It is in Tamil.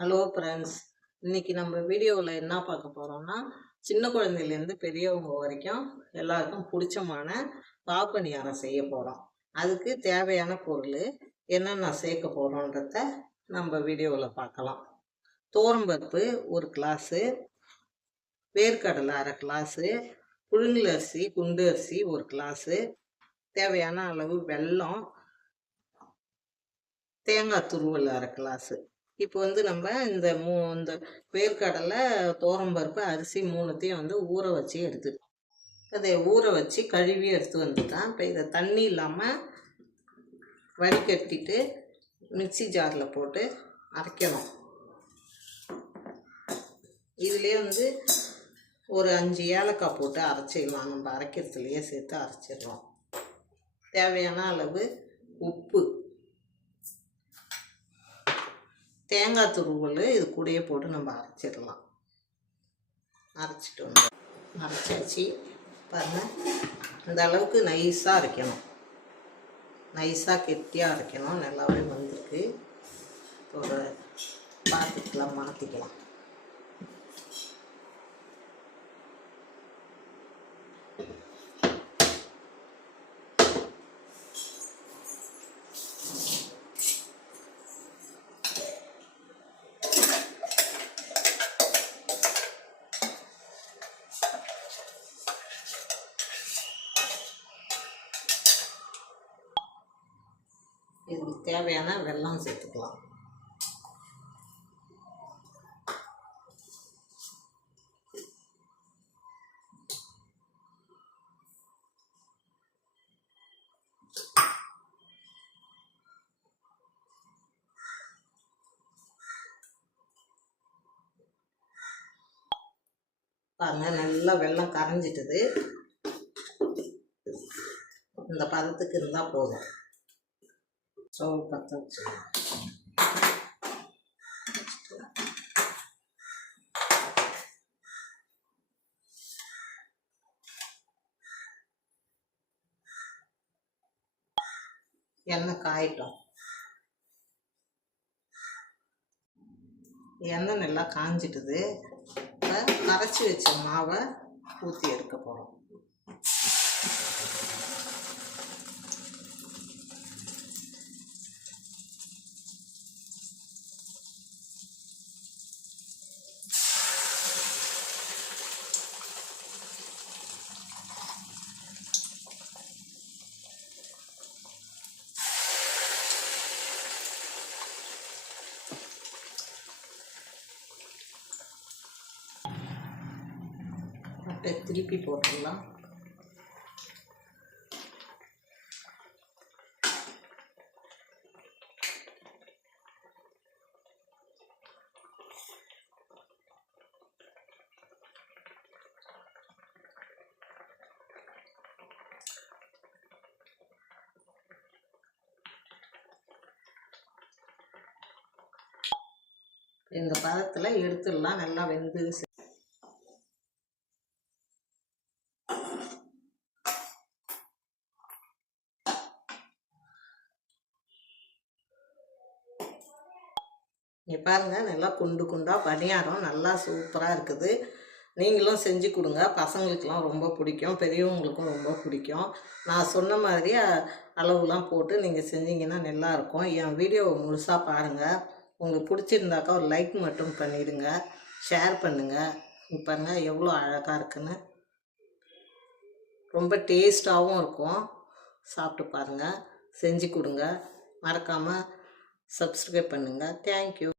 ஹலோ ஃப்ரெண்ட்ஸ், இன்னைக்கு நம்ம வீடியோவில் என்ன பார்க்க போகிறோம்னா, சின்ன குழந்தையிலேருந்து பெரியவங்க வரைக்கும் எல்லாருக்கும் பிடிச்சமான பாப்பனியாரம் செய்ய போகிறோம். அதுக்கு தேவையான பொருள் என்னென்ன சேர்க்க போகிறோன்றத நம்ம வீடியோவில் பார்க்கலாம். துவரம்பருப்பு 1 கிளாஸு, வேர்க்கடலை 1/2 கிளாஸு, புழுங்கல் அரிசி குண்டு அரிசி 1 கிளாஸு, தேவையான அளவு வெல்லம், தேங்காய் துருவல் 1/2 கிளாஸு. இப்போ நம்ம இந்த வேர்க்கடலை, துவரம்பருப்பு, அரிசி 3த்தையும் ஊற வச்சு எடுத்துக்கணும். அதை ஊற வச்சு கழுவி எடுத்து வந்துட்டேன். இப்போ இதை தண்ணி இல்லாமல் வடிகட்டிட்டு மிக்சி ஜாரில் போட்டு அரைக்கணும். இதுலேயே ஒரு 5 ஏலக்காய் போட்டு அரைச்சிடலாம். நம்ம அரைக்கிறதுலையே சேர்த்து அரைச்சிடலாம். தேவையான அளவு உப்பு, தேங்காய் துருவல் இது கூடயே போட்டு நம்ம அரைச்சிடலாம். அரைச்சிட்டு அரைச்சாச்சு பாருங்கள். இந்த அளவுக்கு நைஸாக அரைக்கணும். நைஸாக கெட்டியாக அரைக்கணும். நல்லாவே வந்திருக்கு. ஒரு பாத்திரத்தில் மாற்றிக்கலாம். இதுக்கு தேவையான வெல்லம் சேர்த்துக்கலாம். பாருங்க, நல்லா வெல்லம் கரைஞ்சிட்டுது. இந்த பதத்துக்கு இருந்தால் போதும். ஸ்டவ் பற்ற வச்சுக்கலாம். எண்ணெய் காயட்டும். எண்ணெய் நல்லா காஞ்சிட்டுது. இப்போ கரைச்சி வச்ச மாவை ஊற்றி எடுக்க போகிறோம். திருப்பி போட்டுடலாம். இந்த பதத்தில் எடுத்துடலாம். நல்லா வெந்து இங்கே பாருங்கள், நல்லா குண்டு குண்டாக பணியாரம் நல்லா சூப்பராக இருக்குது. நீங்களும் செஞ்சு கொடுங்க. பசங்களுக்கெலாம் ரொம்ப பிடிக்கும், பெரியவங்களுக்கும் ரொம்ப பிடிக்கும். நான் சொன்ன மாதிரி அளவுலாம் போட்டு நீங்கள் செஞ்சிங்கன்னா நல்லாயிருக்கும். என் வீடியோவை முழுசாக பாருங்கள். உங்களுக்கு பிடிச்சிருந்தாக்கா ஒரு லைக் மட்டும் பண்ணிடுங்க, ஷேர் பண்ணுங்கள். பாருங்கள் எவ்வளோ அழகாக இருக்குன்னு. ரொம்ப டேஸ்ட்டாகவும் இருக்கும். சாப்பிட்டு பாருங்கள், செஞ்சு கொடுங்க. மறக்காமல் சப்ஸ்கிரைப் பண்ணுங்கள். தேங்க்யூ.